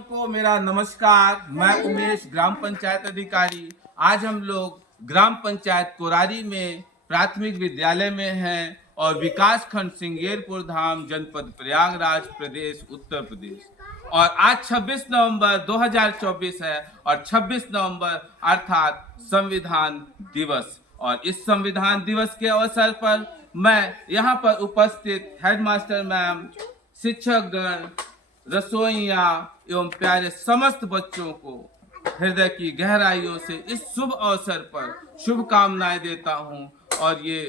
को मेरा नमस्कार। मैं उमेश, ग्राम पंचायत अधिकारी। आज हम लोग ग्राम पंचायत कोरारी में प्राथमिक विद्यालय में हैं और विकास खंड सिंगेरपुर धाम, जनपद प्रयागराज, प्रदेश उत्तर प्रदेश। और आज 26 नवंबर 2024 है और 26 नवंबर अर्थात संविधान दिवस। और इस संविधान दिवस के अवसर पर मैं यहाँ पर उपस्थित हेडमास्टर मैम, शिक्षकगण, रसोइया एवं प्यारे समस्त बच्चों को हृदय की गहराइयों से इस शुभ अवसर पर शुभकामनाएं देता हूं और ये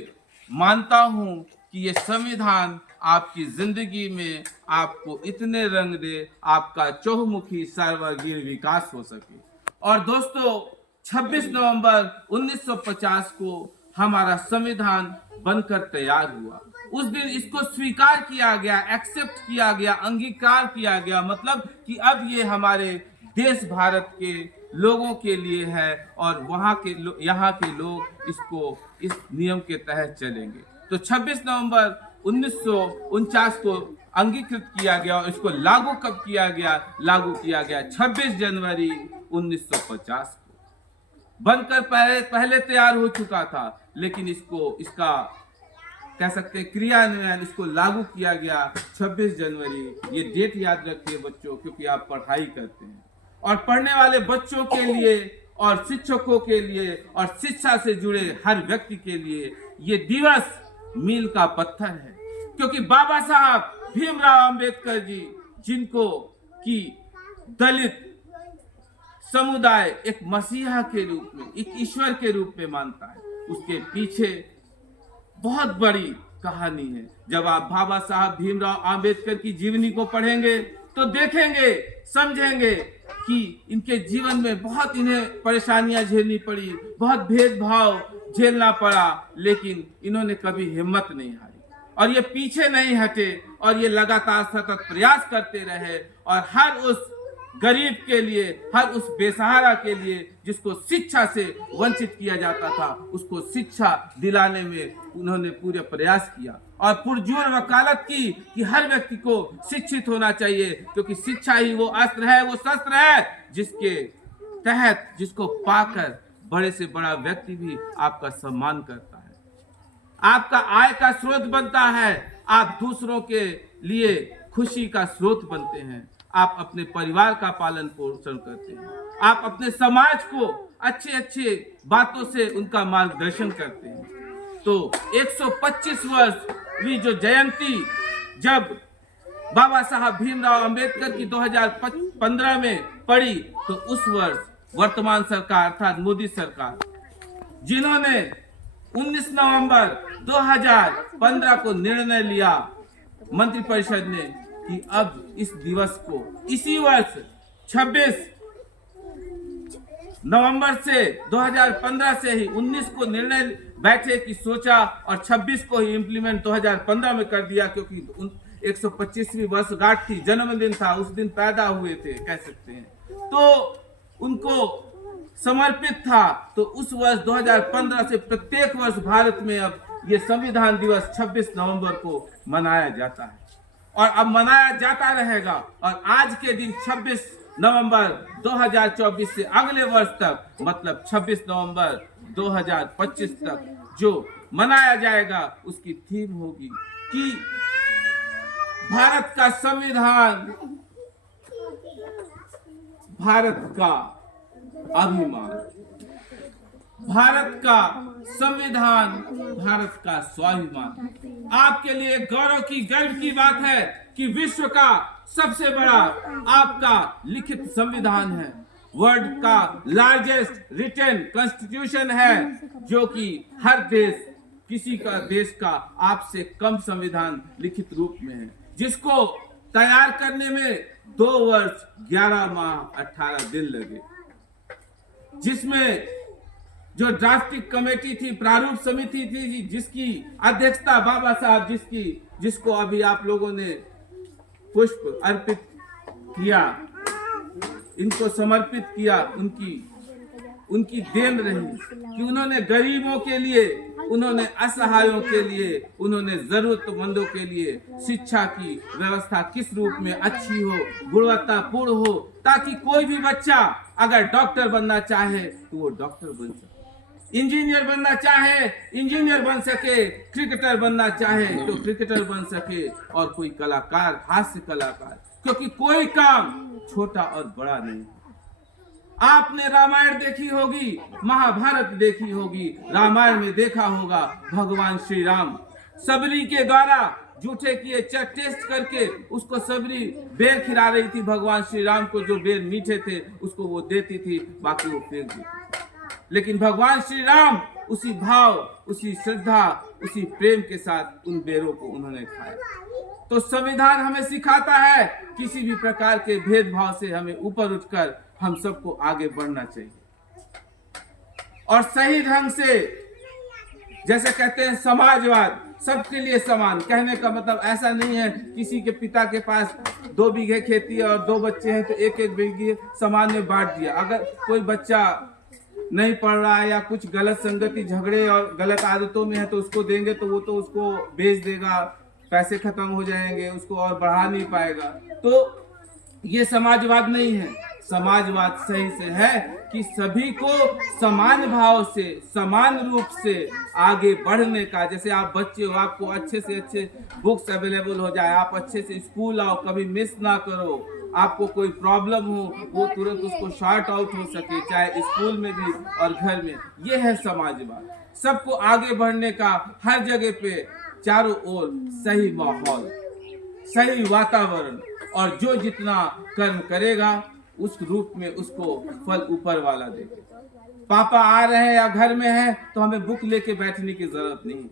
मानता हूं कि ये संविधान आपकी जिंदगी में आपको इतने रंग दे, आपका चहुमुखी सर्वांगीण विकास हो सके। और दोस्तों, 26 नवंबर 1950 को हमारा संविधान बनकर तैयार हुआ। उस दिन इसको स्वीकार किया गया, एक्सेप्ट किया गया, अंगीकार किया गया, मतलब कि अब ये हमारे देश भारत के लोगों के लिए है और वहाँ के लोग इसको इस नियम के तहत चलेंगे। तो 26 नवंबर 1949 को अंगीकृत किया गया और इसको लागू कब किया गया? लागू किया गया 26 जनवरी 1950 को। बनकर पहले तैयार हो चुका था, लेकिन इसका कह सकते हैं क्रियान्वयन, इसको लागू किया गया 26 जनवरी। ये डेट याद रखिए बच्चों, क्योंकि आप पढ़ाई करते हैं। और पढ़ने वाले बच्चों के लिए और शिक्षकों के लिए और शिक्षा से जुड़े हर व्यक्ति के लिए ये दिवस मील का पत्थर है, क्योंकि बाबा साहब भीमराव अंबेडकर जी, जिनको कि दलित समुदाय एक मसीहा के रूप में, एक ईश्वर के रूप में मानता है, उसके पीछे बहुत बड़ी कहानी है। जब आप बाबा साहब भीमराव अंबेडकर की जीवनी को पढ़ेंगे तो देखेंगे, समझेंगे कि इनके जीवन में बहुत इन्हें परेशानियां झेलनी पड़ी, बहुत भेदभाव झेलना पड़ा, लेकिन इन्होंने कभी हिम्मत नहीं हारी और ये पीछे नहीं हटे और ये लगातार सतत प्रयास करते रहे। और हर उस गरीब के लिए, हर उस बेसहारा के लिए जिसको शिक्षा से वंचित किया जाता था, उसको शिक्षा दिलाने में उन्होंने पूरे प्रयास किया और पुरजोर वकालत की कि हर व्यक्ति को शिक्षित होना चाहिए, क्योंकि शिक्षा ही वो अस्त्र है, वो शस्त्र है जिसके तहत, जिसको पाकर बड़े से बड़ा व्यक्ति भी आपका सम्मान करता है, आपका आय का स्रोत बनता है, आप दूसरों के लिए खुशी का स्रोत बनते हैं, आप अपने परिवार का पालन पोषण करते हैं, आप अपने समाज को अच्छे अच्छे बातों से उनका मार्गदर्शन करते हैं। तो 125 वर्ष जो जयंती जब बाबा साहब भीमराव अंबेडकर की 2015 में पड़ी, तो उस वर्ष वर्तमान सरकार अर्थात मोदी सरकार, जिन्होंने 19 नवंबर 2015 को निर्णय लिया मंत्रिपरिषद ने कि अब इस दिवस को इसी वर्ष 26 नवंबर से 2015 से ही 19 को निर्णय बैठे कि सोचा और 26 को ही इम्प्लीमेंट 2015 में कर दिया, क्योंकि 125वीं वर्षगांठ थी, जन्मदिन था, उस दिन पैदा हुए थे कह सकते हैं, तो उनको समर्पित था। तो उस वर्ष 2015 से प्रत्येक वर्ष भारत में अब ये संविधान दिवस 26 नवंबर को मनाया जाता है और अब मनाया जाता रहेगा। और आज के दिन 26 नवंबर 2024 से अगले वर्ष तक, मतलब 26 नवंबर 2025 तक जो मनाया जाएगा, उसकी थीम होगी कि भारत का संविधान भारत का अभिमान, भारत का संविधान भारत का स्वाभिमान। आपके लिए गौरव की, गर्व की बात है कि विश्व का सबसे बड़ा आपका लिखित संविधान है, वर्ल्ड का लार्जेस्ट रिटन कॉन्स्टिट्यूशन है, जो कि हर देश, किसी का देश का आपसे कम संविधान लिखित रूप में है, जिसको तैयार करने में 2 वर्ष 11 माह 18 दिन लगे, जिसमें जो ड्राफ्टिंग कमेटी थी, प्रारूप समिति थी, जिसकी अध्यक्षता बाबा साहब, जिसको अभी आप लोगों ने पुष्प अर्पित किया, इनको समर्पित किया, उनकी देन रही कि उन्होंने गरीबों के लिए उन्होंने असहायों के लिए, उन्होंने जरूरतमंदों के लिए शिक्षा की व्यवस्था किस रूप में अच्छी हो, गुणवत्तापूर्ण हो, ताकि कोई भी बच्चा अगर डॉक्टर बनना चाहे तो वो डॉक्टर बन सके, इंजीनियर बनना चाहे इंजीनियर बन सके, क्रिकेटर बनना चाहे तो क्रिकेटर बन सके, और कोई कलाकार हास्य कलाकार, क्योंकि कोई काम छोटा और बड़ा नहीं। आपने रामायण देखी होगी, महाभारत देखी होगी। रामायण में देखा होगा भगवान श्री राम सबरी के द्वारा जूठे किए टेस्ट करके उसको सबरी बेर खिला रही थी। भगवान श्री राम को जो बेर मीठे थे उसको वो देती थी, बाकी वो फेंक देती। लेकिन भगवान श्री राम उसी भाव, उसी श्रद्धा, उसी प्रेम के साथ उन बेरों को उन्होंने खाया। तो संविधान हमें सिखाता है किसी भी प्रकार के भेदभाव से हमें ऊपर उठकर हम सबको आगे बढ़ना चाहिए, और सही ढंग से, जैसे कहते हैं समाजवाद, सबके लिए समान। कहने का मतलब ऐसा नहीं है किसी के पिता के पास 2 बीघे खेती है और 2 बच्चे हैं तो 1-1 बीघे समान में बांट दिया। अगर कोई बच्चा नहीं पढ़ रहा है या कुछ गलत संगति, झगड़े और गलत आदतों में है तो उसको देंगे तो वो तो उसको बेच देगा, पैसे खत्म हो जाएंगे, उसको और बढ़ा नहीं पाएगा। तो ये समाजवाद नहीं है। समाजवाद सही से है कि सभी को समान भाव से, समान रूप से आगे बढ़ने का। जैसे आप बच्चे हो, आपको अच्छे से अच्छे बुक्स अवेलेबल हो जाए, आप अच्छे से स्कूल आओ, कभी मिस ना करो। आपको कोई प्रॉब्लम हो वो तुरंत उसको शॉर्ट आउट हो सके, चाहे स्कूल में भी और घर में। ये है समाजवाद। सबको आगे बढ़ने का, हर जगह पे चारों ओर सही माहौल, सही वातावरण, और जो जितना कर्म करेगा उस रूप में उसको फल ऊपर वाला देगा। पापा आ रहे हैं या घर में हैं तो हमें बुक लेके बैठने की जरूरत नहीं है।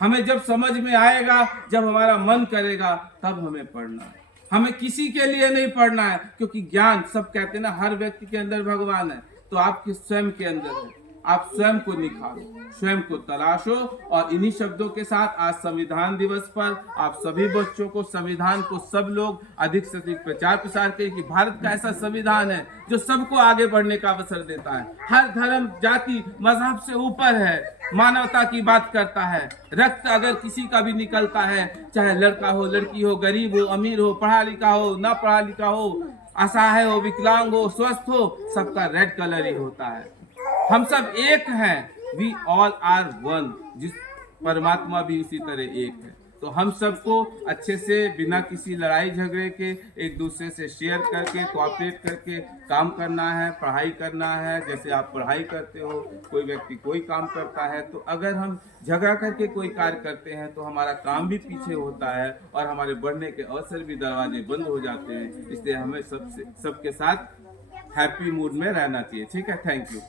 हमें जब समझ में आएगा, जब हमारा मन करेगा, तब हमें पढ़ना है। हमें किसी के लिए नहीं पढ़ना है, क्योंकि ज्ञान, सब कहते हैं ना, हर व्यक्ति के अंदर भगवान है, तो आपके स्वयं के अंदर है। आप स्वयं को निखारो, स्वयं को तलाशो। और इन्हीं शब्दों के साथ आज संविधान दिवस पर आप सभी बच्चों को, संविधान को सब लोग अधिक से अधिक प्रचार प्रसार करें कि भारत का ऐसा संविधान है जो सबको आगे बढ़ने का अवसर देता है। हर धर्म, जाति, मजहब से ऊपर है, मानवता की बात करता है। रक्त अगर किसी का भी निकलता है, चाहे लड़का हो, लड़की हो, गरीब हो, अमीर हो, पढ़ा लिखा हो, ना पढ़ा लिखा हो, असहाय हो, विकलांग हो, स्वस्थ हो, सबका रेड कलर ही होता है। हम सब एक हैं, वी ऑल आर वन। जिस परमात्मा भी उसी तरह एक है। तो हम सबको अच्छे से, बिना किसी लड़ाई झगड़े के, एक दूसरे से शेयर करके, कोऑपरेट करके काम करना है, पढ़ाई करना है। जैसे आप पढ़ाई करते हो, कोई व्यक्ति कोई काम करता है, तो अगर हम झगड़ा करके कोई कार्य करते हैं तो हमारा काम भी पीछे होता है और हमारे बढ़ने के अवसर भी, दरवाजे बंद हो जाते हैं। इसलिए हमें सबके साथ हैप्पी मूड में रहना चाहिए। ठीक है, थैंक यू।